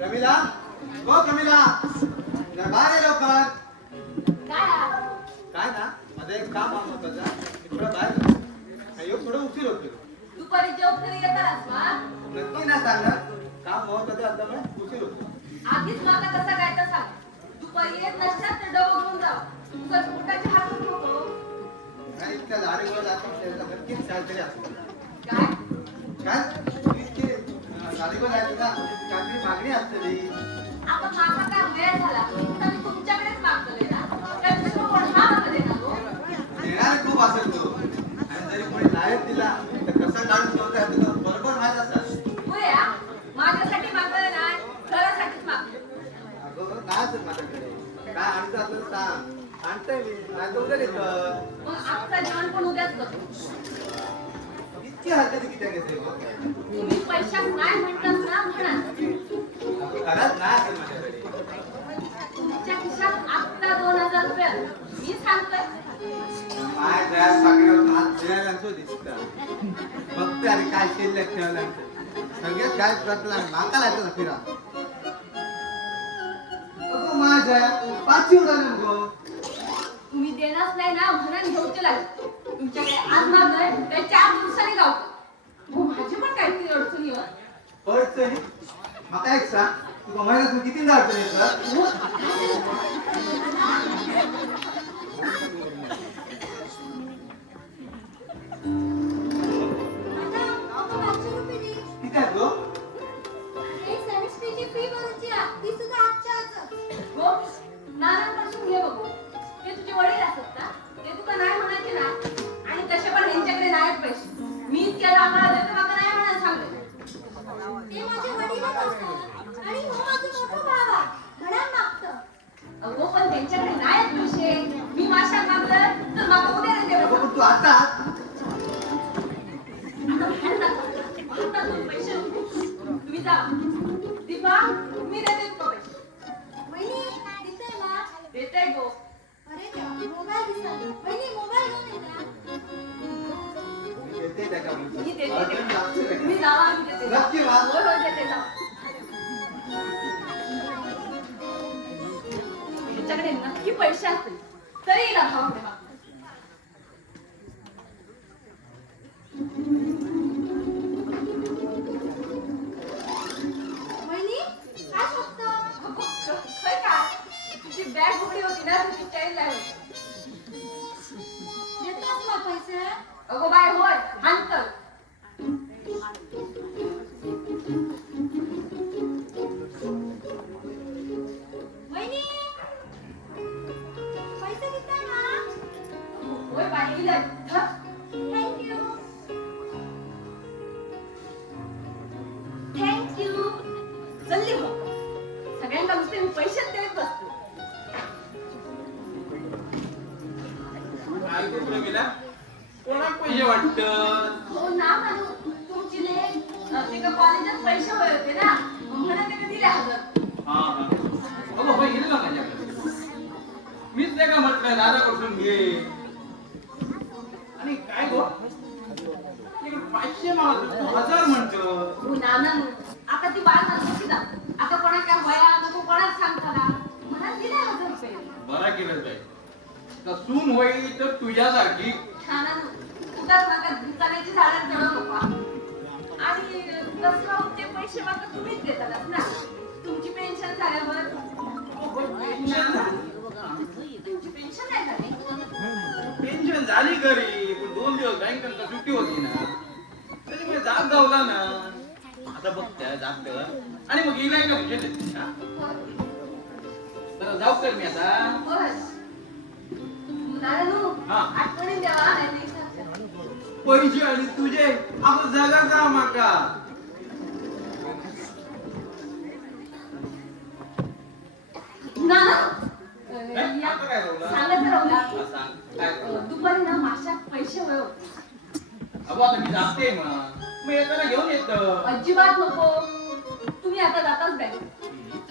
कमिला, हो कमिला, बाहेर लवकर. काय ना माझं एक काम आहे महत्वाचं. थोडं बाहेर अयो थोडं उशीर होतो. दुपारी जेवण घरी येतास का? नक्की ना सांगणार काम महत्वाचं असल्यामुळे उशीर होतो. आधीच माका तसा काय तर सांग. दुपारी येत नसतात तर डबा घेऊन जा. तुझा पोटाची हात नको. नाही इतक्या झाडीवर जातो नक्कीच काहीतरी असतं. काय? काय इतके झाडीवर जायचं ना काहीतरी मागणी असते. आता माका काय वेळ झाला तर मी तुमच्याकडेच मागतोय ना. तर दुसरं कोण मागत ना गो. देणार खूप असेल तो आणि जरी कोणी नाही दिला तर कसा काढून ठेवता येतो बरोबर माहित असतात. होय हा? माझ्यासाठी मागतोय ना घरासाठीच मागतोय. अगं काय असेल माझ्याकडे काय आणतं असलं सांग. आणतंय मी नाही तर उद्या देतं. मग आजचा जेवण पण उद्याच करतो. इतकी हरकत किती घेते तुम्ही पैशात नाही म्हणतात ना म्हणा. घरात नाही असेल माझ्याकडे. तुमच्या खिशात आत्ता 2000 रुपये मी सांगतोय. काय गॅस सगळ्यावर हात फिरायला तो दिसतं. बघते आणि काय शिल्लक ठेवलं सगळ्यात काय प्रकरण माका लागतं ना फिरा. अगो माझ्या पाचशे उडाले गो. तुम्ही देणार नाही ना म्हणून घेऊचे लागले. तुमच्याकडे आज मागलोय त्या 4 दिवसांनी गावतो. हो माझी पण काहीतरी अडचणी हो. पडतंय माका एक सांग तू कमायला तू किती जात येतं. हो, किती आहे गो. हो, नानांपासून घे बघू. ते तुझे वडील असत ना ते तुका नाही म्हणायचे ना. आणि तसे पण यांच्याकडे नाहीत पैसे. मी इतक्या लांब आले तर माका नाही म्हणायला सांगले. अगो पण त्यांच्याकडे नाहीत पैसे. मी माशात मागलं तर माका उद्या देते अगो बघा. पण तू आता पैसे तुम्ही जा. दीपा मी देते तुका पैसे. देते गो. येते त्या का मी देते. अर्जंट लागते रे. तुम्ही जावा मी देते. नक्की वा. होय होय देते जा. तुमच्याकडे नक्की पैसे असतील तरी हिला भाव द्या. अगो, खरं काय? तुझी बॅग उघडी होती ना तुझी चैन नाही होती. अगो बाय होय अंतर. होय बाई दिले. थँक्यू. जल्दी हो. सगळ्यांना नुसते मी पैसेच देत बसतो. काय तो प्रेमीला कोणाक पैसे वाटतं. हो ना म्हणू. तुमची लेक ते का कॉलेजात पैसे हवे होते ना म्हणून ते दिले 1000. हा हा अगं होय गेलं ना माझ्याकडे. मीच ते का म्हटलं दादाकडून घे. आणि काय गो इकडे 500 मागतो तू 1000 म्हणतो. हो ना ना. आता ती बाळ नसती ना. आता कोणा काय व्हायला नको कोणाच सांगताना म्हणून दिले 1000 रुपये. बरा केलं जाईल. तर सून होई तर तुझ्यासारखी छान. उगाच माका दुकानाची झाडं जळू नको. आणि कसं ते पैसे माका तुम्हीच देतात ना. तुमची पेन्शन झाल्यावर. पेन्शन तुमची पेन्शन नाही झाली. पेन्शन झाली घरी पण 2 दिवस बँकेत सुट्टी होती ना तरी मी जाग गावला ना. आता बघ त्या जाग आणि मग गेलाय का तुझ्या तर जाऊ कर मी आता. होय. नानू हा. आठवणी द्यावा नाही तर पैसे आणि तुझे आपण जागा करा माका. नाना आता काय बोलला? सांगत बोला हा, सांग काय बोलला? दुपारी ना माशात पैसे वय होते अगो आता मी जाते मग येताना घेऊन येतो. अजिबात नको तुम्ही आता जाताच बँक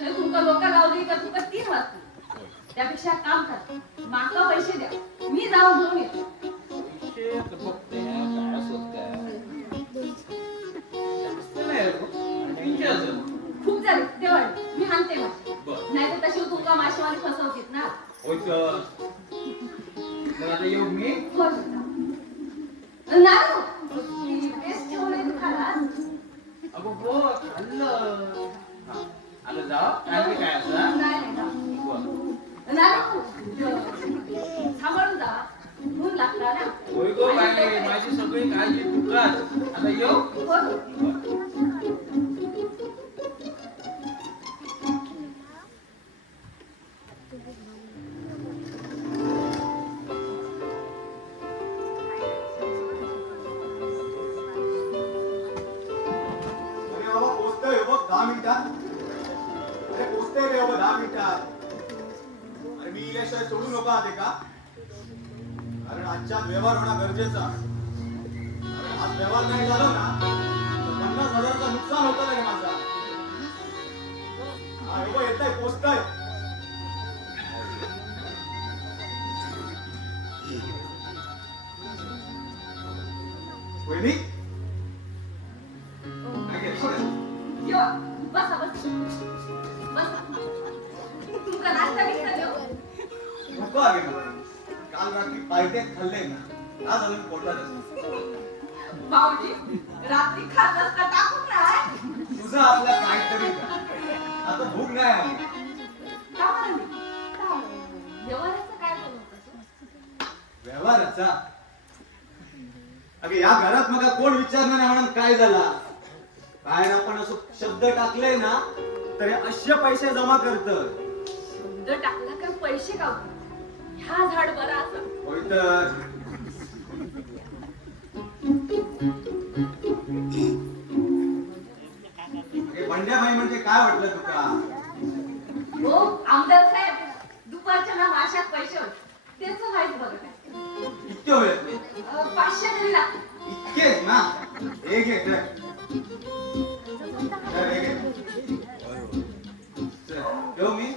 तर तुमका लोक गावली का तुमका 3 वाजतील त्यापेक्षा काम करा माका पैसे द्या मी जाऊन घेऊन येतो पैसे आता बघते काय असत काय जास्त नाही रे भाऊ. 300,000. खूप झाले देवळ मी हाणते मासे बरं. नाही तर तशी तुमका मासेवाली फसवतील ना होय तर. मग आता येऊ मी हो नाही बेस्ट ठेवले तू खाला अगो हो खाल्लं हा. आता जाऊ आणखी काय असं नाही सांभाळून जा ऊन लागला ना होय गो बाई माझी सगळी काळजी तुकाच आता येऊ अरे बाबा पोचतोय हो बघ 10 मिनिटात. अरे पोचतोय रे बाबा 10 मिनिटात. अरे मी इल्याशिवाय सोडू नका ते का कारण आजच्या व्यवहार होणं गरजेचा. अरे आज व्यवहार नाही झाला ना तर 50,000चं नुकसान होतं रे माझा. हा हे बघ येतंय पोचतोय. वहिनी यो बसा बसा बसा तुमका नाश्ता बिस्ता देऊ नको आगे मला. काल रात्री पायथ्यात खाल्ले ना आज अजून पोटात असेल. भाऊजी रात्री खात असता टाकून नाही तुझं आपल्या काहीतरी का आता भूक नाही आली. का बरं नाही? का? व्यवहाराचं काय बनवतं व्यवहाराचा अगे या घरात मग कोण विचारणार नाही म्हणून काय झाला बाहेर आपण असं शब्द टाकले ना तर हे असे पैसे जमा करत शब्द टाकला का पैसे गावतात ह्या झाड बरा असं होय तर अगे बंड्याबाई म्हणजे काय वाटलं तुका हो आमदार साहेब दुपारच्या ना माशात पैसे होते त्याचं माहित बघ काय इतके होय 500 तरी लागतात इतकेच ना एक एक ठेव मी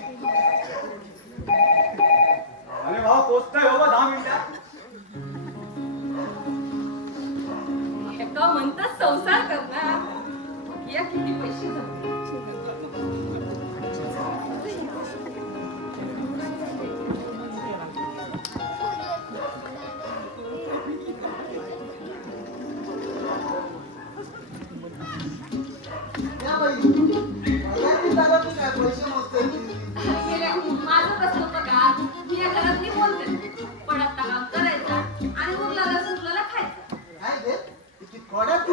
अरे बाबा पोचतोय बाबा 10 मिनिटात. एका म्हणतात संसार करणार या किती पैसे झाले माझं कसं पगार मी या घरात नाही बोलते पण आता काम करायचं आणि उरलेला सुरलेला खायचं घोड्यात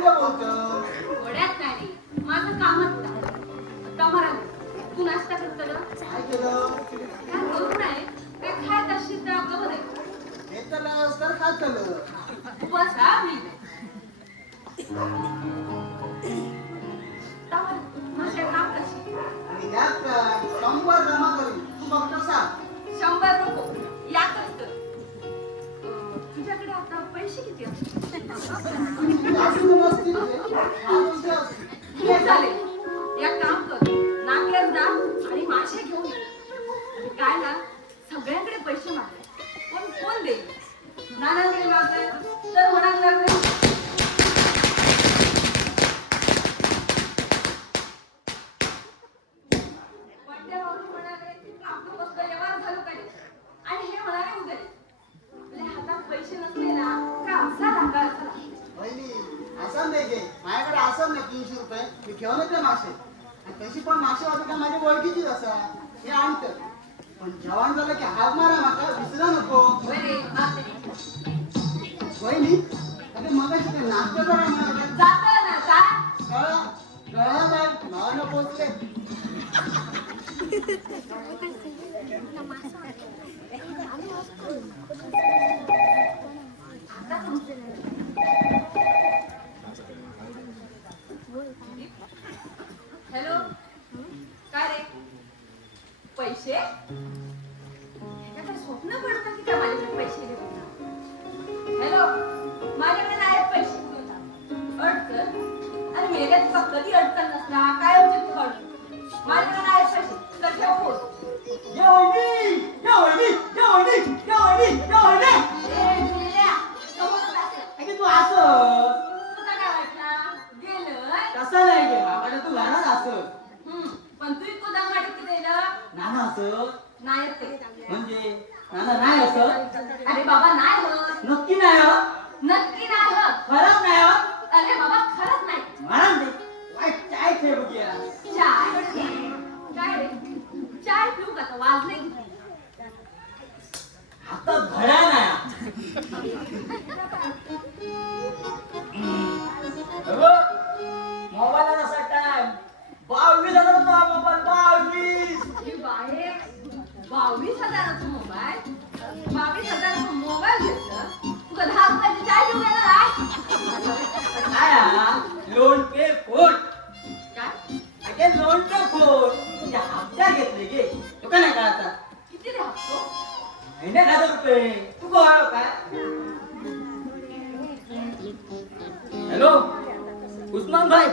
नाही रे. माझं कामच आता म्हणा तू नाश्ता करतो ना काय करू नाही काय खायचं असशील तर आपलं बरं उपवास हा मी माझ्या काम कशी 100 नको यातच तर तुझ्याकडे आता पैसे किती असतील चालेल एक काम कर नाक्यावर जा आणि मासे घेऊन ये आणि काय ना सगळ्यांकडे पैसे मागले पण कोण देईल नानांकडे मागताय तर होणार नाही पट्ट्या भाऊ म्हणाले आपलं मस्त व्यवहार झालं पाहिजे आणि हे म्हणाले उद्या आपल्या हातात पैसे नसले ना का असा धागा असला माझ्याकडे असं नाही 300 रुपये मी घेऊन येते मासे आणि तशी पण मासे वाटत का माझी ओळखीचीच असा हे आणत पण जेवण झालं की हात मारा माका विसरा नको बरे बापरे वहिनी अरे मगाशी ते नाश्ता करा म्हणाले जातं ना काय गळा काय नावानं पोचले हॅलो काय रे पैसे स्वप्न पडतात की काय माझ्या नाना नाही असं अरे बाबा नाही होत. नक्की नाही हो नक्की नाही होत. खरंच नाही हो अरे बाबा खरंच नाही. मला दे वाईट चाय ठेव बघूया चाय काय रे चाय पिऊ का? वाजले किती? आता घड्याळ नाही मोबाईलला जसा टाइम 22,000 मोबाईल 22. ही बाहेर 22,000चा मोबाईल 22,000चा मोबाईल घेतलं तुका 10 रुपयाची चाय घेऊन येणार आहे? काय हा? लोन पे फोन काय अगे लोन पे फोन तुझे हप्त्या घेतले गे तुका नाही का आता किती रे हप्तो? 1,000 रुपये तू गोवा काय हॅलो उस्मान भाई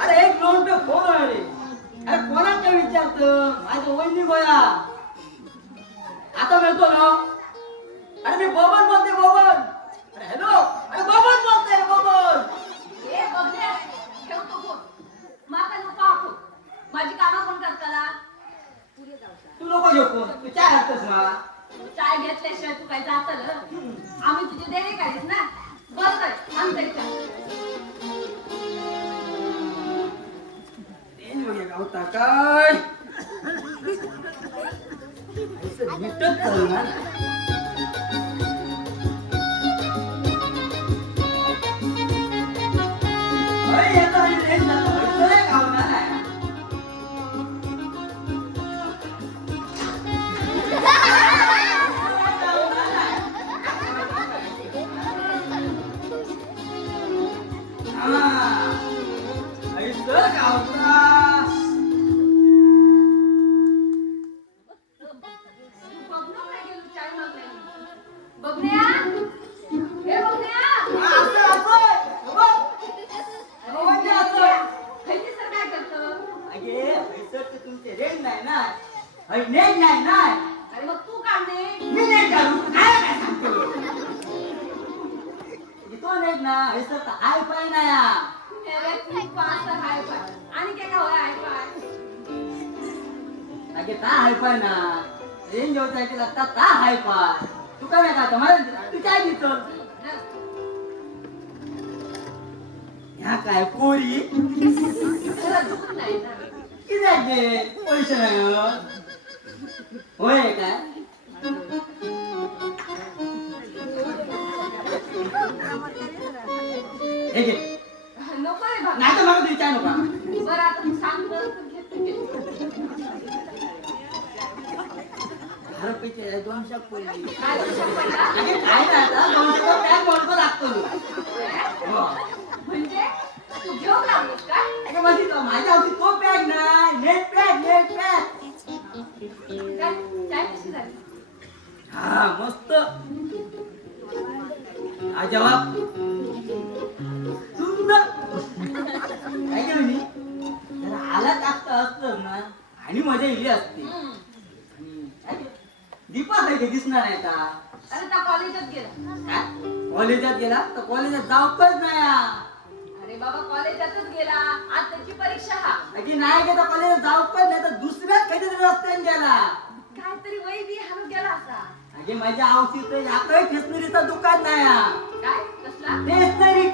अरे एक लोन पे फोन आहे रे अरे कोणाला काय विचारतं माझं वहिनी गोया आता मिळतो ना अरे मी बबन बोलते बबन अरे हॅलो अरे बबन बोलते रे बबन ए बघले ठेवतो फोन. माका नको आठव. माझी कामं कोण करताला? तू नको घेऊ फोन तू काय करतोस मला चाय घेतल्याशिवाय तू काय जातल? आम्ही तुझे देणे काढीस ना. बस थांबतय गावता काय मिटत चालणार अरे येतो आणि ट्रेन जातो भेटतो रे गावना नाही अरे मग तू काढणे. हाय पाय ना आणि काय का होय ऐकाय अगे ता हाय पाय ना रेंज होता की लागता ता हाय पाय तू काय नाही का मला तू काय घेतो ह्या काय पोरी खरं दुःख नाही ना. किती पैसे नाही हो? होय काय हे घे नको रे बाबा. नाही तर मला विचार नका बरं आता तू सांगतो घेते. 10 रुपयाचे 200 पोरी काय करू शकतो का? अगे काय नाही आता 200 पॅक मोडतो लागतो हो म्हणजे तू घेऊन लागलोस का? अगे माझी माझ्या होती तो पॅक नाही नेट पॅक चाय कशी झाली? हा मस्त हा जवाब सुंदर काय केलं मी जरा आला टाकता असतं ना आणि मजा इली असते दीपा सारखे दिसणार आहे का अरे त्या कॉलेजात गेला. काय? कॉलेजात गेला तर कॉलेजात जाऊकच नाही अरे बाबा कॉलेजातच गेला. आज त्याची परीक्षा हा. अगी नाही गेला कॉलेजात जाऊकच नाही तर दुसऱ्याच काहीतरी रस्त्याने गेला काहीतरी वही बी हाणून गेला असा. अगे माझ्या आवशीत याकडे ठेसनरीचं दुकान नाही काय कसला? ठेसनरी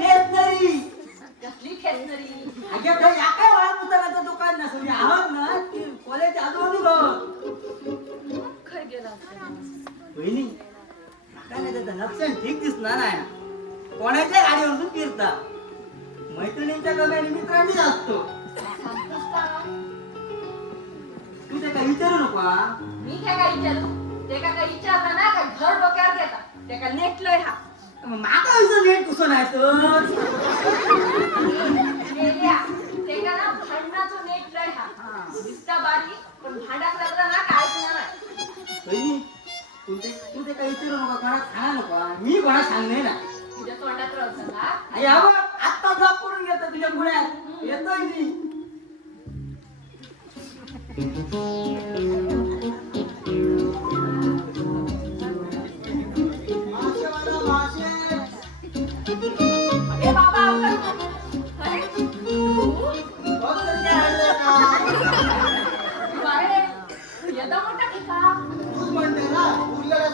कसली खेचणारी? अगे ते या काय वाळ पुस्तकाचं दुकान नसतं आहोत ना की कॉलेज आजूबाजू खय गेला असा. बहिणी काय नाही त्याचं लक्षण ठीक दिसणार नाही कोणाच्या गाडीवरून फिरता मैत्रिणींच्या कमी मित्रांनी असतो सांगतोस का? तू ते काय विचारू नका मी काय काय विचारू? ते काय विचारता ना काय घर डोक्यावर घेता. ते काय नेटलंय हा. माका विचार नेट कसं नाही तर मेल्या. ते का ना भांडणाचं नेटलंय हा. दिसता बारीक पण भांडाक लागला ना काय ऐकणार नाही. बहिणी तू ते काही विचारू नका कोणा सांगा नका मी कोणा सांगणे ना तुझ्या तोंडात राहतं ना. आई हा बघ आत्ता जॉब करून घेतो तुझ्या पुण्यात येतोय मी ए बाबा आपण अरे तू बाहेर येदा मोठा ठिका. म्हणते ना उरलेल्या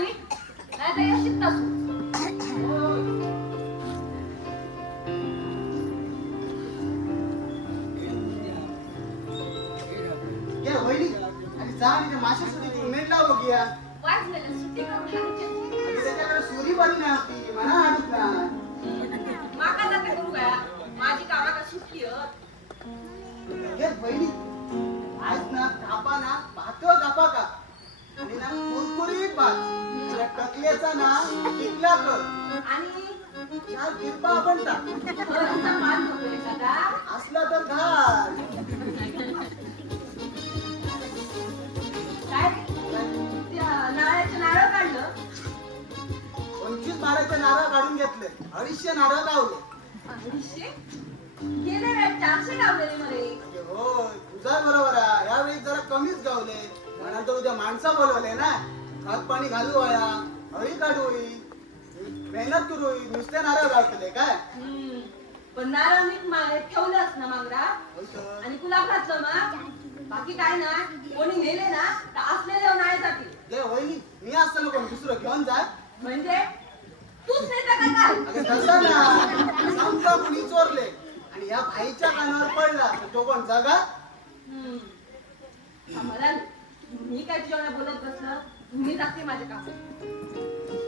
नीट नाही तर यशीत नसू. घे वहिनी आणि जा आणि त्या माशा सुरी नेट लाव बघूया. वाईट झालं सुट्टी करून टाकायची. आणि त्याच्याकडे सुरी बरी नाही होती म्हणा हाडूक ना. माका जाते करू काय माझी कामा का सुटली घे वहिनी आज ना कापा ना भातो कापा का आणि ना कुरकुरीत भात त्या टकल्याचा ना टिकला कर आणि या किरपा आपण टाक घराचा मान होतोय सदा. असला तर घाल. काय त्या नारळाचं नारळ काढलं 25 नारळाचे नारळ काढून घेतले 250 नारळ गावले. 250 गेले वेळ 400 लावलेले मरे. हो तुझा बरोबर आहे यावेळी जरा कमीच गावले म्हणा तर उद्या माणसं बोलवले ना खत पाणी घालू वया हळी काढू होई मेहनत करू होई नुसते नारळ गावतले काय पण नारळ नीट ठेवलंच ना मागरा होय तर. आणि गुलाबाचं मग बाकी काय ना कोणी नेले ना तर असलेले नाही जातील. जे वहिनी मी असताना कोण दुसरं घेऊन जाय म्हणजे तूच नेता का काय? अगं तसं ना सांगता कुणी चोरले आणि या भाईच्या कानावर पडला तर तो कोण जगा मला मी काय तुझ्या बोलत बसलं मी जाते माझे काम.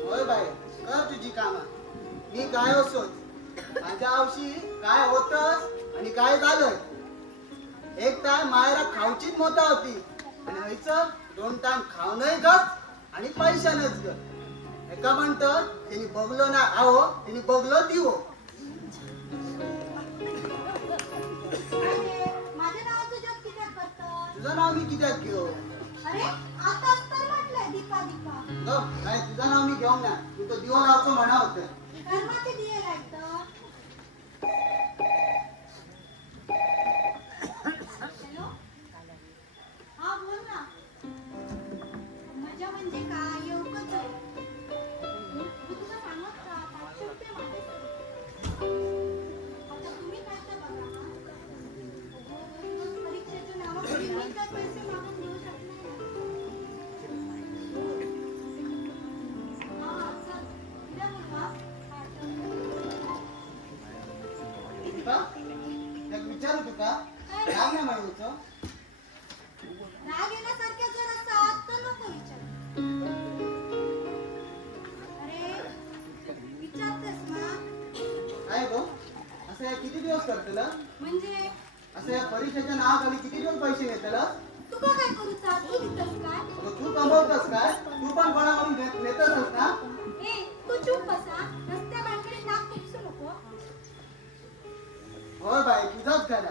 होय बाई कर तुझी कामा मी काय असोच माझ्या आवशी काय होतच आणि काय झालंय. एक टाइम मायरा खाऊचीच मोठा होती आणि व्हायचं 2 टाइम खाऊनही गप आणि पैशानच ग. एका म्हणतात त्यांनी बघलो ना आहो त्यांनी बघलो दिवो. माझ्या नावाचं जग कित्याक करतं? तुझं नाव मी कित्याक घेऊ अरे आताच तर म्हटलंय दीपा दीपा. ग काय तुझं नाव मी घेऊ ना तू तो दिवो लावतो म्हणा होतं. कर्माचे दिये लागतं. हॅलो हा बोल ना. मजा म्हणजे काय येऊकच आहे. मी तुला सांगत का 500 रुपये मागितले. आता तुम्ही काय तर बघा हा. रोज परीक्षेच्या नावाखाली मी काय पैसे मागून देऊ शकणार नाही. हा चल उद्या बोलवा. दीपा, एक विचारू तुका राग नाही म्हणून राग येण्यासारख्या जर असतात तर नको विचार. अरे विचारतेस ना काय गो असं या किती दिवस करतलं म्हणजे असं या परीक्षेच्या नावाखाली किती दिवस पैसे घेतलं. तुका काय करूचा तू देतस काय? तू कमवतस काय तू पण कोणाकडून नेतच ना. ए तू चूप बसा रस्त्या बांधकडे नाक खुपसू नको. होय बाई तुझाच करा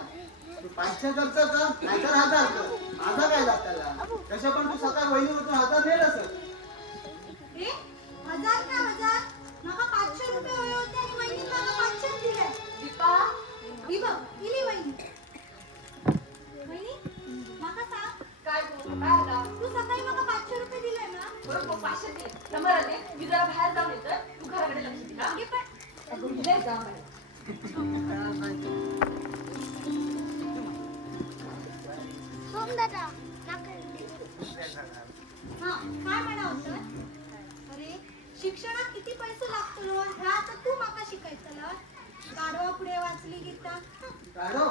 तू 500 खर्च कर नाहीतर 1000 कर माझा काय जात त्याला. कशा पण तू सकाळ वहिनीवरतून 1000 नेलंस. ए 1000 का 1000 माका 500 रुपये हवे होते आणि वहिनी माका 500 दिले. दीपा ही बघ दिली वहिनी. वहिनी माका सांग काय तू काय आला तू सकाळी माका 500 रुपये दिले ना. बरोबर 500 दे नंबर आले मी जरा बाहेर जाऊन येतोय तू घराकडे लक्ष दे हा? घे पण अगं, लय जाम आहे. हा काय म्हणा होतं. अरे शिक्षणात किती पैसे लागतो ह्या आता तू माका शिकायचं गाडवा पुढे वाचली गीता. गाडो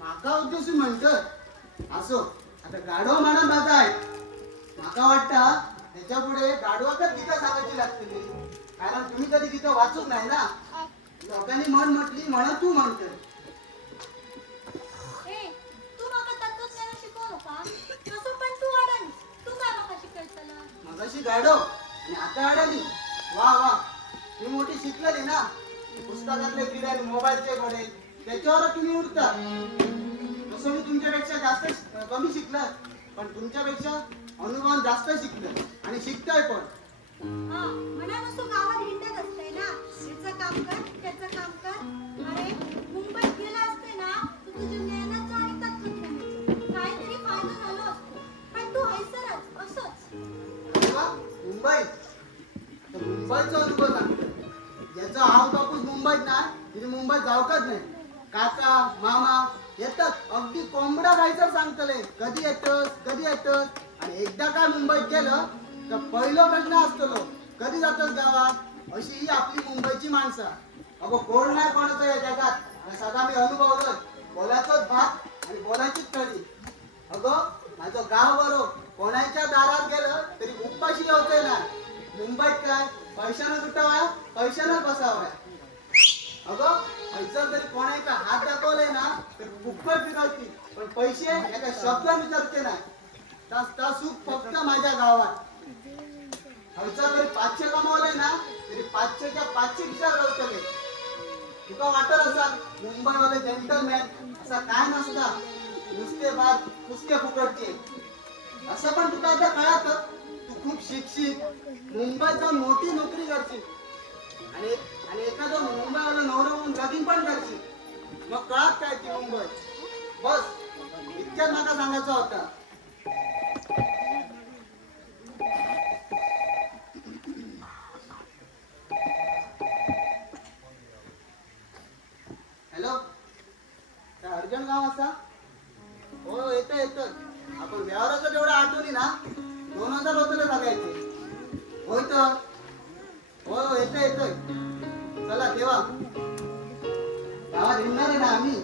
माका उद्देशून म्हणत असो आता गाडो म्हणा माझा आहे माका वाटता त्याच्या पुढे गाडवाकच गीता सांगायची लागते कारण तुम्ही कधी गीता वाचूक नाही ना. लोकांनी म्हण म्हटली म्हणून तू म्हणतोय. ए तू माका तत्वज्ञान शिकवलं का? तसं पण तू अडाणी तू काय माका शिकायचं. मगाशी गाडो आणि आता अडाणी वा वा तुम्ही मोठी शिकलेली ना पुस्तकातले किडे आणि मोबाईलचे घोडे त्याच्यावर तुम्ही उठता. तसं मी तुमच्यापेक्षा जास्त कमी शिकलं पण तुमच्यापेक्षा अनुभव जास्त शिकलं आणि शिकताय पण. हा म्हणा नसतो गावात हिंडत असते ना याचं काम कर त्याचं काम कर. अरे मुंबईत गेला असते ना तू तुझ्या ज्ञानाचं आणि तत्वज्ञानाचं काहीतरी फायदा झाला असतो पण तू हैसरच असंच. अरे वा, मुंबई तर मुंबईचा अनुभव सांगतो ज्याचा आव बापूस मुंबईत ना तिने मुंबईत जाऊकच नाही. काका मामा येतात अगदी कोंबडा खायचं सांगतले कधी येतस आणि एकदा काय मुंबईत गेलं तर पहिला प्रश्न असतो कधी जातोस गावात अशी ही आपली मुंबईची माणसं. अगो कोण नाही कोणाचं या जगात हे सगळा मी अनुभवलं. बोलायचोच भात आणि बोलायचीच कधी. अगो माझं गाव बरो कोणाच्या दारात गेलं तरी उपाशी होते ना. मुंबईत काय पैशानं सुटावा पैशानं बसावा. अगं पैसा जरी कोणाचा हात दाखवले ना तर फुकट फिरवती पण पैसे एका शब्द विचारते ना. त्या सुख फक्त माझ्या गावात. पैसा जरी 500 कमावले ना तरी 500च्या 500 विचार रवतले. तुका वाटत असा मुंबईवाले जेंटलमॅन असा काय नसता नुसते बात नुसते फुकटचे. असं पण तुका आता कळत तू खूप शिक्षित मुंबईत जाऊन मोठी नोकरी करशील आणि एखादं मुंबईवाला नवरा म्हणून लगीन पण करशील. मग कळत काय ती मुंबई. बस इतक्यात मला सांगायचं होता. हॅलो काय अर्जंट काम असा. हो येतं येतं आपण व्यवहाराचं तेवढं आठवणी ना 2000 होतले बघायचे. होय तर हो येतोय येतोय. चला ठेवा गावात येणार आहे ना आम्ही.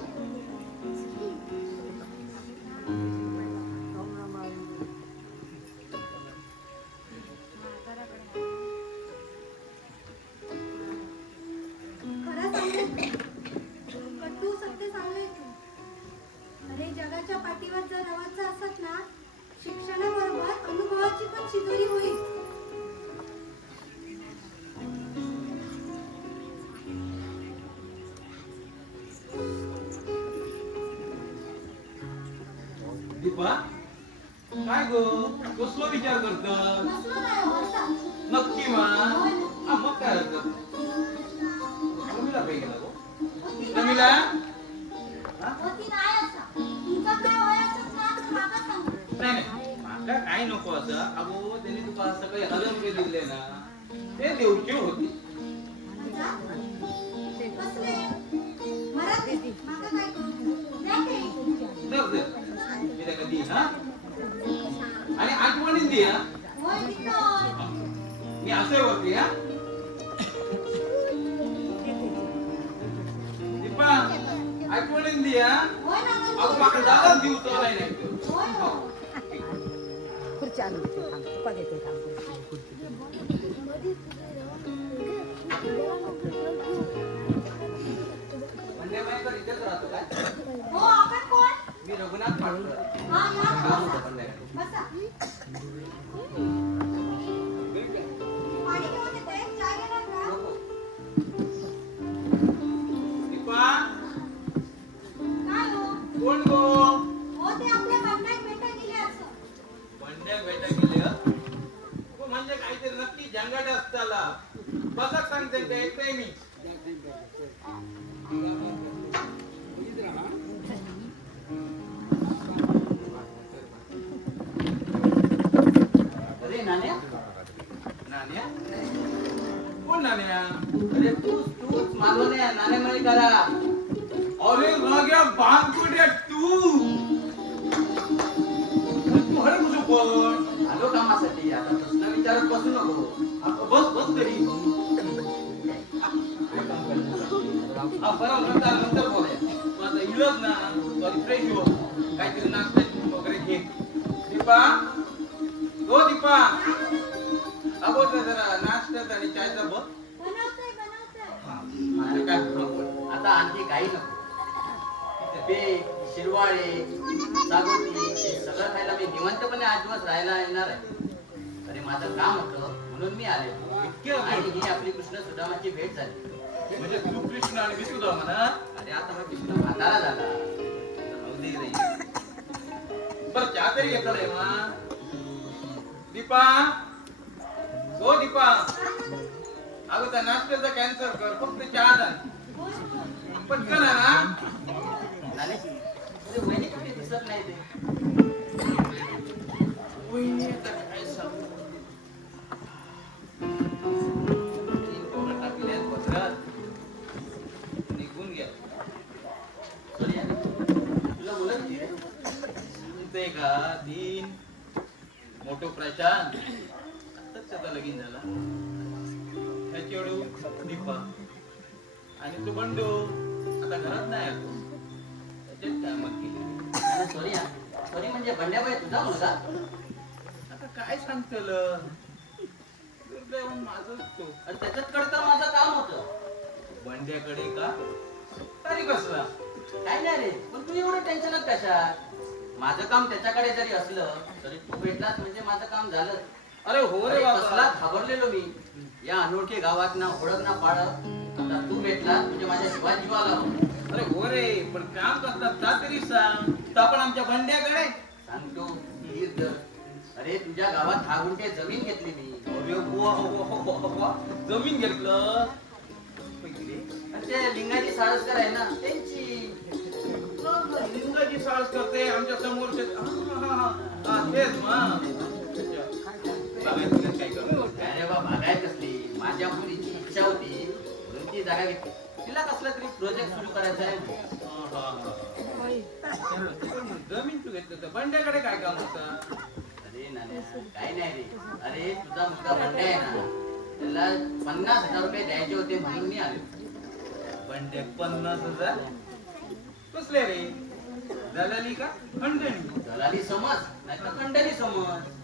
खरं सांगते कटू सत्य सांगले तू. अरे जगाच्या पाठीवर जर रवायचं असत ना शिक्षणाबरोबर अनुभवाची पण शिदोरी होईल. दीपा काय गो कसलो विचार करत. नसलं नाही हो असं. नक्की मा हा, मग काय हरकत. रमीला काय गेला गो. रमीला होती नाही असा. तुमचं काय होय असत ना तर माका सांगा. नाही माका काय नको असं. अगो त्यांनी तुका सकाळी 1000 रुपये दिले ना ते देवची होती. अच्छा? कसले मराठी माका काय करू द्या ते. दर दर मी त्याला दी हा आणि आठवणीत दे हा. होय दिसतोय. मी असे वरती हा. दीपा आठवणीत दे हा. होय ना अगो माका जागा देऊ तो नाही नाही. होय हो. खुर्ची आणून देते थांब तुका देते थांब म्हणजे माहिती इथेच राहतो काय. हो आपण कोण. मी रघुनाथ पाटकर. हा या ना, काम बसा. होतं पण नाही. बसा. पाणी घेऊन येते चाय घेणार का. नको. दीपा काय हो कोण गो. हो ते आपल्या बंडात भेटा गेले असं. बंड्या भेटा गेले हं? हो, म्हणजे काहीतरी नक्की जंगाट असताला. बसक सांगते ते ऐकतोय मी. अरे नाण्या नाण्या कोण नाण्या. अरे तूच मालवण्या नाण्या म्हणे करा. अरे राग्या बांधकुड्या तू हरे कुठं पण आलो कामासाठी आता प्रश्न विचारत बसू नको. बस बस तरी. हा बरं नंतर बोलूया. माझा इलच ना सॉरी फ्रेश हो काहीतरी नाश्ता वगैरे घे. दीपा हो दीपा अगो जरा नाश्त्याचा आणि चायचा बघ. बनवतोय बनवतोय. आता काय बोल. आता आणखी काही नको. ते शिरवाळे सागोती हे सगळं खायला मी निवंतपणे 8 दिवस राहायला येणार आहे. अरे माझं काम होतं म्हणून मी आले. आणि ही आपली कृष्ण सुदामाची भेट झाली. म्हणजे तू कृष्ण आणि विष्णुदा म्हणा. अरे आता मग कृष्ण म्हातारा झाला. अगदी रे. बरं चहा तरी घेतला रे मा. दीपा हो दीपा अगं त्या नाश्त्याचा कॅन्सल कर फक्त चहा आण. पटकन आण ना. झाले अरे वहिनी कुठे दिसत नाही ते. वहिनी आता काय सांगू. तीन पावलं टाकल्यात पत्रात. निघून गेला. सॉरी तुला बोलत होती रे. सांगते का तीन मोठो प्रशांत तो बंडू आता घरात नाही आलो त्याच्यात कामात गेली. आणि सोनिया सोनी म्हणजे बंड्याबाई तुझा मुलगा. आता काय सांगतेल दुर्दैव माझंच तो. आणि त्याच्याकडे तर माझं काम होतं. बंड्याकडे का तरी कसला काय नाही रे पण तू एवढं टेन्शनच कशा. माझं काम त्याच्याकडे जरी असलं तरी तू भेटलास म्हणजे माझं काम झालं. अरे हो रे अरे बाबा कसला घाबरलेलो मी या अनोळखी गावात ना ओळख ना पाळ. आता तू भेटला म्हणजे माझ्या शिवाय जीवाला हो. अरे हो रे पण काम करतात का तरी सांग तर आपण आमच्या बंड्याकडे सांगतो धीर धर. अरे तुझ्या गावात 6 गुंठे जमीन घेतली मी. अरे वा वा वा वा. जमीन घेतलं पहिले आणि ते लिंगाची साळसकर आहे ना त्यांची. लिंगाची साळस करते आमच्या समोर तेच मग काय करू अरे बा बागाय कसली माझ्या मुलीची इच्छा होती म्हणून ती जागा घेतली. तिला कसला तरी प्रोजेक्ट सुरू करायचा आहे. जमीन तू घेतलं तर बंड्याकडे काय काम होतं. अरे नाना काय नाही रे. अरे तुझा मुलगा बंड्या आहे ना त्याला 50,000 रुपये द्यायचे होते म्हणून मी आलो. बंड्या 50,000 कसले रे दलाली का खंडणी. दलाली समज नाही तर खंडणी समज.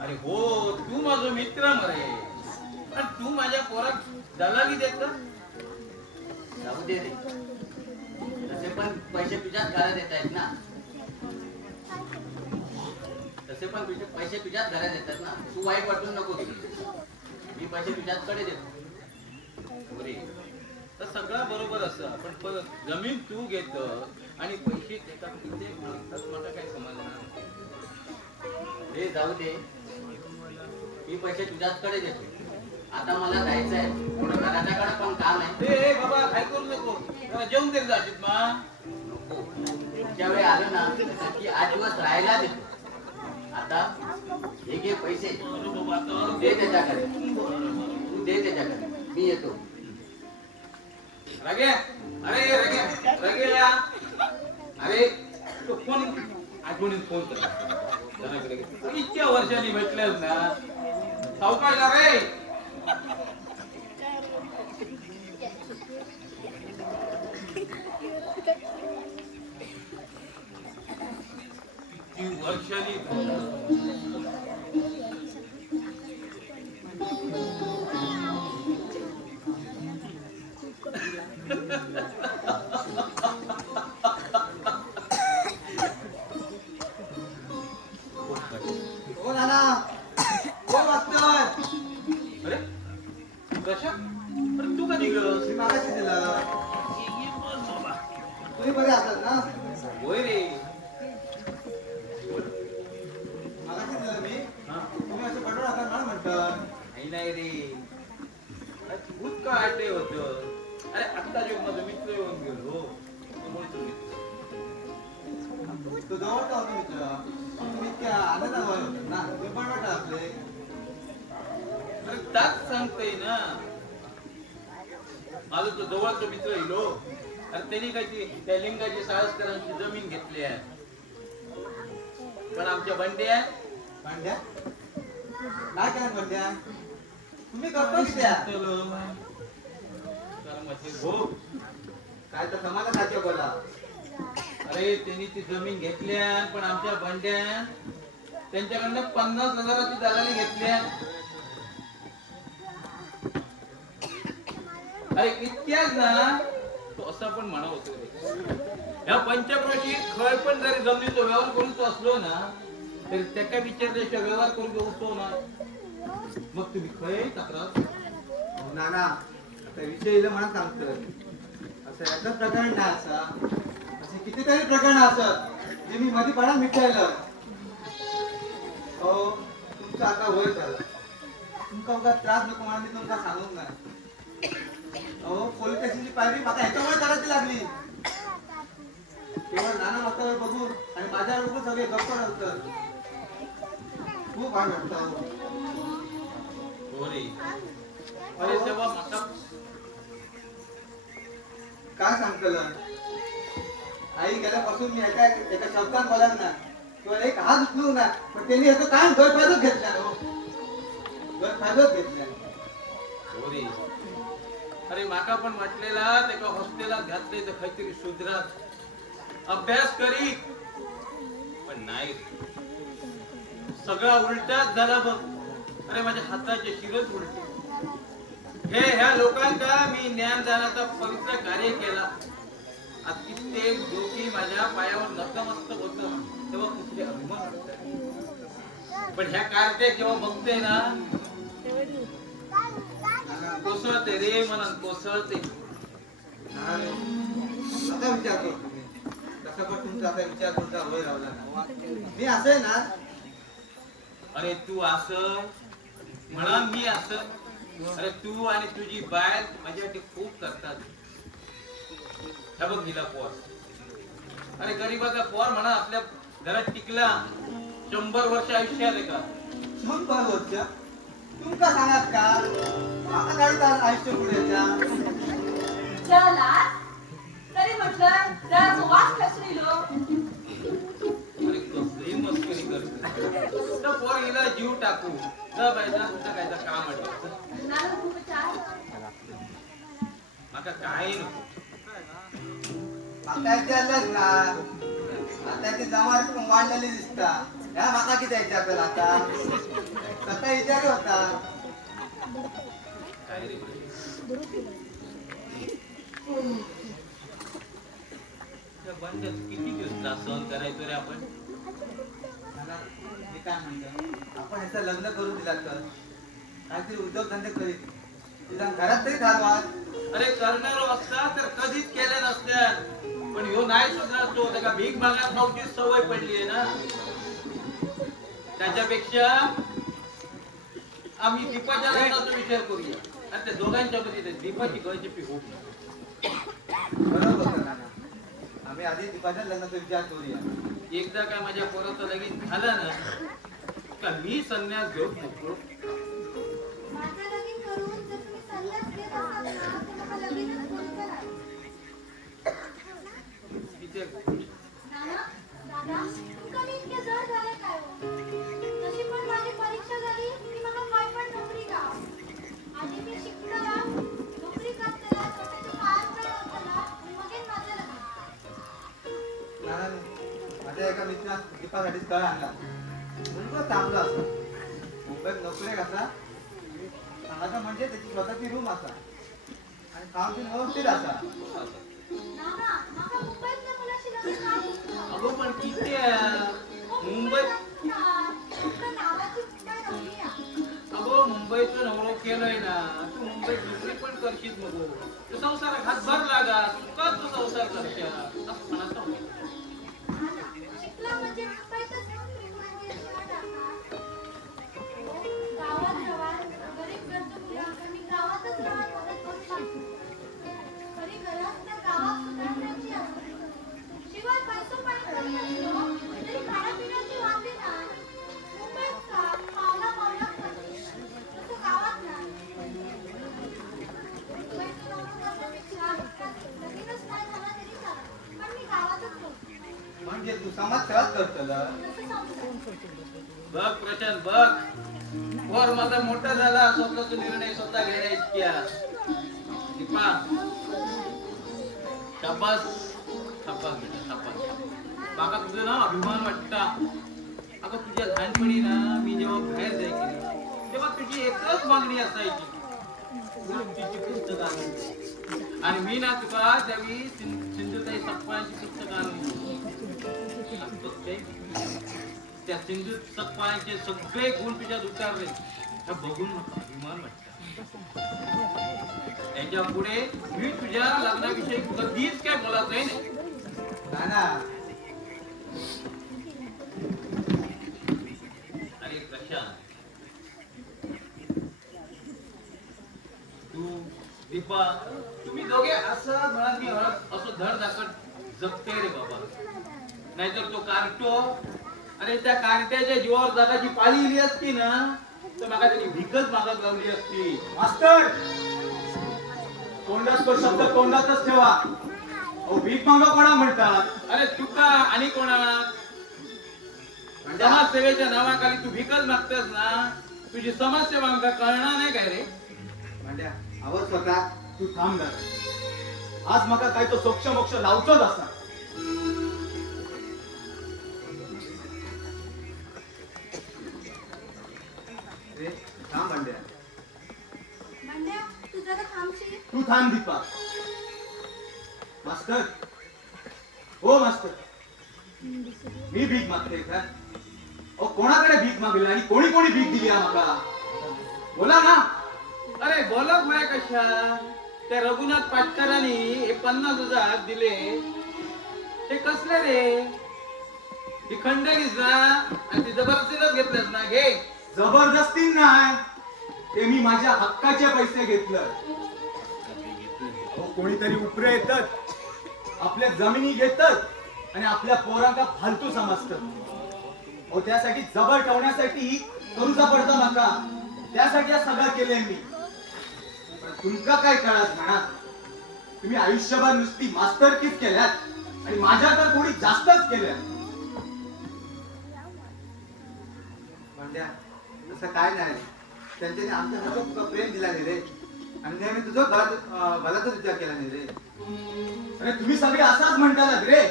अरे हो तू माझा मित्र मरे आणि तू माझ्या पोरात दलाली देत का. जाऊ दे रे तसे पण पैसे तुझ्याच घरात येत आहेत ना. तसे पण पैसे तुझ्याच घरात येतात ना. तू वाईट वाटून नको घेऊ. मी पैसे तुझ्याचकडे देतो. अरे तर सगळं बरोबर असं पण जमीन तू घेत आणि पैसे देतात किती म्हणतात मला काय समजणार. रे जाऊ दे मी पैसे तुझ्याचकडे देतो. आता मला जायचं आहे थोडं घराच्याकडे पण काम आहे. ए बाबा काय करू नको जरा जेवून तरी जाशील मा. नको पुढच्या वेळी आलं ना की 8 दिवस राहायला देतो. आता हे घे पैसे तू दे त्याच्याकडे. तू दे त्याच्याकडे मी येतो. रगे अरे रगे रगे या अरे तो फोन आठवणीत फोन करा. इतक्या वर्षांनी भेटल्यास ना सावकाश जा रे. किती वर्षांनी हो नाना हो वाचतोय. अरे कशा अरे तू कधी गेलोस. मी मागाशी दिला. तुम्ही बरे असतात ना. होय रे मागाशी दिला मी. हा तुम्ही असं पटवून आता मला म्हणतात. नाही रे भूत का आटे होत. अरे आत्ता जेव्हा माझा मित्र येऊन गेलो तो बोलतो मित्र तो जवळचा होता मित्र. तुम्ही इतक्या आनंदात होतात ना. तुम्ही पण वाटत आपले. अरे त्याच सांगतोय ना माझा तो जवळचा मित्र येलो. अरे त्यांनी काय ती त्या लिंगाची साळसकरांची जमीन घेतली आहे. पण आमच्या बंड्या भांड्या काय केलं भांड्या. तुम्ही करतो की त्या हो काय तर समाजासाठी बोला. अरे त्यांनी ती जमीन घेतल्या पण आमच्या बंड्या त्यांच्याकडनं 50,000ची दलाली घेतल्या. अरे इतक्याच ना तो असा पण म्हणा होतो ह्या पंचक्रोशी खय पण जरी जमिनीचा व्यवहार करूचो असलो ना तरी त्याका विचारल्याशिवाय व्यवहार करून होतो ना. मग तुम्ही खय तक्रार. हो नाना आता विषय म्हणा सांगतोय. असं यातच प्रकरण नाही असा. असे कितीतरी प्रकरण असत जे मी मध्ये पडा मिटायला. हो तुमचा आता वय झाला. तुमका उगा त्रास नको म्हणून मी तुमका सांगून नाही. अहो पोलीस स्टेशनची पायरी आता ह्याच्यामुळे करायची लागली. केवळ नाना मातावर बघून आणि माझ्यावर बघून सगळे गप्प राहतात. खूप भाग वाटतं. हो रे. अरे तेव्हा माता काय सांगतलं. आई गेल्यापासून मी एका शब्दात बोला ना किंवा एक हात उचलू ना पण त्यांनी याचं काय गैरफायदाच घेतला. गैरफायदाच घेतला. हो रे. अरे माका पण वाटलेला तेका हॉस्टेलात घातले तर काहीतरी सुधरात अभ्यास करी, पण नाही रे. सगळा उलटाच झाला बघ. अरे माझ्या हाताचे शिरच उलटे. ह्या लोकांचा मी ज्ञानदानाचा पवित्र कार्य केला. आज कित्येक लोकी माझ्या पायावर नतमस्तक होतं तेव्हा कुठले अभिमान वाटतात. पण ह्या कार्यात जेव्हा बघते ना कोसळते रे, मनात कोसळते. आता विचार करतो तुम्ही तसा पण तुमचा आता विचार तुमचा होय राहिला ना. मी असं आहे ना. अरे तू असं म्हणा, मी असं. अरे तू आणि तुझी बाय माझ्यासाठी खूप करतात. हे बघ हिला पोर. अरे गरीबाचा पोर म्हणा आपल्या घरात टिकला 100 वर्ष आयुष्य आले का? 100 वर्ष तुमका सांगत का आता काढता आयुष्य पुढेच्या चला तरी म्हटलं जरा वास कसरीलो. अरे कसली मस्करी करते. तर पोर हिला जीव टाकू न बायचा तुझं कायचं काम आहे. नाना खूप चार माका काही नको. आता विचारलंच ना. आता ती जमार वाढलेली दिसता. ह्या माका किती विचारतो आता स्वतः विचार होता. काय रे त्या बंड्यात किती दिवस त्रास सहन करायचो रे आपण. मी काय म्हणतो आपण ह्याचं लग्न करून दिला तर काहीतरी उद्योगधंदे करीत तिला घरात तरी घालवा. अरे करणारो असता तर कधीच केल्या नसत्या. पण ह्यो नाही सुधारतो. त्याला भीक मागायला खाऊची सवय पडली आहे ना. त्याच्यापेक्षा आम्ही दीपाच्या लग्नाचा विचार करूया आणि त्या दोघांच्या मध्ये दीपाची गळचिपी होत नाही. बरोबर होतं ना. आम्ही आधी दीपाच्या लग्नाचा विचार करूया. एकदा काय माझ्या पोराचं लगीन झालं ना का मी संन्यास घेऊन नको. माझं लगीन करून जर तुम्ही संन्यास घेत असाल ना तर मला लगीनच करायचं नाही. तिथे नाना, दादा, तुमका मी इतके जड झाले काय हो? तशी पण माझी परीक्षा झाली की मला काय पण नोकरी गाव. आधी मी शिकला, नोकरी करतला, स्वतःच्या पायावर उभा आणि मगच माझं लग्न. माझ्या एका मित्रात दीपासाठी स्थळ आणला. म्हणजे चांगलं असं मुंबईत नोकरी कसा सांगायचं म्हणजे त्याची स्वतःची रूम असा आणि काम ती व्यवस्थित असा. नाना, माका मुंबईतल्या मुलाशी लग्न नाही होतं. अगो पण किती मुंबईत तुमच्या नावाची काय नोकरी आहे? अगो मुंबईचं नवरो केलंय ना. तू मुंबईत दुसरी पण करशील नको. तू संसारात हातभार लागा चुकाच तू संसार करशील असं म्हणत नव्हतं. नाना, शिकला म्हणजे मुंबईतच नोकरी म्हणजे शिवाय टाकणार. गावात रवा, गरीब गरजू मुलांना मी गावातच राहून मदत करू शकतो. खरी गरज तर गावात सुधारण्याची असते. शिवाय पैसो पाणी कमी असलो तरी खाण्यापिण्याची वांदे नाही. मुंबईत का पावला पावलाच करते. तसं गावात नाही. मुंबईत नोकरी करण्यापेक्षा लगीनच नाही झाला तरी चालेल. पण मी गावातच करतो. म्हणजे तू समाज सेवाच करतला. तसं समजा. बघ प्रशांत बघ पोर माझा मोठा झाला. स्वतःचा निर्णय स्वतः घेण्या इतक्या. दीपा शाबास शाबास शाबास. माका तुझं ना अभिमान वाटता. अगं तुझ्या लहानपणी ना मी जेव्हा बाहेर जायची तेव्हा तुझी एकच मागणी असायची तिची पुस्तकं आणून. आणि मी ना तुका त्यावेळी सिंधुताई सप्पाळांची पुस्तकं आणून त्या सिंधू सप्पाळांचे सगळे गुण तुझ्यात उतारले. हे बघून मला अभिमान वाटतं. त्याच्या पुढे मी तुझ्या लग्नाविषयी कधीच काय बोलत नाही. नाना अरे प्रशांत तू दीपा तुम्ही दोघे असं म्हणा की असं धड धाकट जगते रे बाबा. नाहीतर तो कार्टो अरे त्या कार्ट्याच्या जीवावर जगाची पाळी इली असती ना तर मागा त्यांनी भिकच मागत लावली असती. मास्तर तोंडात तो शब्द तोंडातच ठेवा. अहो भीक मागा कोणा म्हणतात? अरे तुका आणि कोणा समाजसेवेच्या नावाखाली तू भिकच मागतेस ना. तुझी समस्या आमका कळणार नाही काय रे. म्हणजे आवाज स्वतः तू थांब ना आज मका काय तो सोक्ष मोक्ष लावचोच असा रे थांब भांड्या मंड्या तू जरा थांबशील. तू थांब दीपा मास्तर हो मास्तर मी भीक मागते का अहो कोणाकडे भीक मागली आणि कोणी कोणी भीक दिली आम्हाला बोला ना अरे बोलक माय कशा त्या रघुनाथ पाटकरांनी हे 50,000 दिले ते कसले रे ती खंडणीच ना आणि ती जबरदस्तीनच घेतलंस ना घे जबरदस्ती नाही ते मी माझ्या हक्काचे पैसे घेतलं अहो कोणीतरी उपरे येतात आपल्या जमिनी घेतात आणि आपल्या पोरांका फालतू समजतात अहो त्यासाठी जबर ठेवण्यासाठी करूचा पडता माका त्यासाठी हा सगळं केलंय मी पण तुमका काय कळत म्हणा तुम्ही आयुष्यभर नुसती मास्तरकीच केल्यात आणि माझ्या तर थोडी जास्तच केल्या भांड्या तसं काय नाही त्यांच्याने आमच्या हातात तुका प्रेम दिला नाही रे आणि नेहमी तुझं भलाचाच विचार केला नाही रे अरे तुम्ही सगळे असाच म्हणतालात रे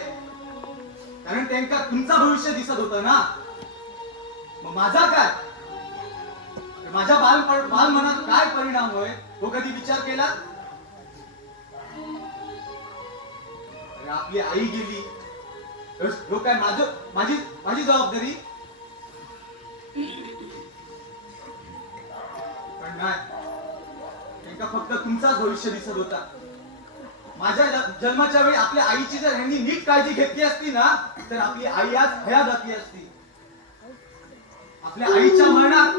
कारण त्यांका तुमचं भविष्य दिसत होतं ना मग माझा काय माझ्या बालमनात काय परिणाम होय तो कधी विचार केला अरे आपली आई गेली तर तो काय माझी जबाबदारी पण नाही त्यांका फक्त तुमचाच भविष्य दिसत होता माझ्या जन्माच्या वेळी आपल्या आईची जर ह्यांनी नीट काळजी घेतली असती ना तर आपली आई आज हया जातली असती आपल्या आईच्या मरणात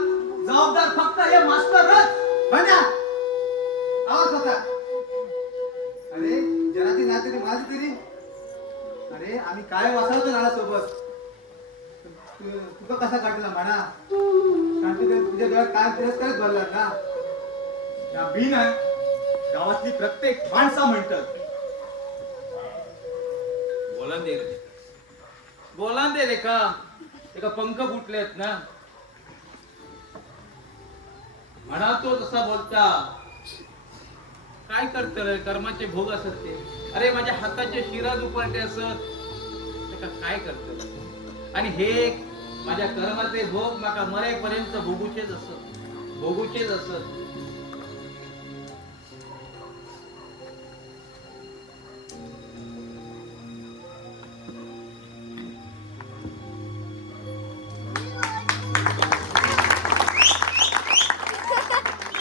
जबाबदार फक्त हे मास्तरच भांड्या आवाज होता अरे जनाची ना तरी माझी तरी अरे आम्ही काय वासावतो नाला सोबत तुका कसा काटला म्हणा कारण तुझ्या डोळ्यात काय तिरस्कारच भरला ना या बीन आहे गावातली प्रत्येक माणसा म्हणतात बोलान दे रे का एका पंख फुटलेत ना म्हणा तो तसा बोलता काय करत रे कर्माचे भोग असत ते अरे माझ्या हाताचे शिरा दुपारटे असत त्याका काय करत आणि हे माझ्या कर्माचे भोग माका मरेपर्यंत भोगूचेच असत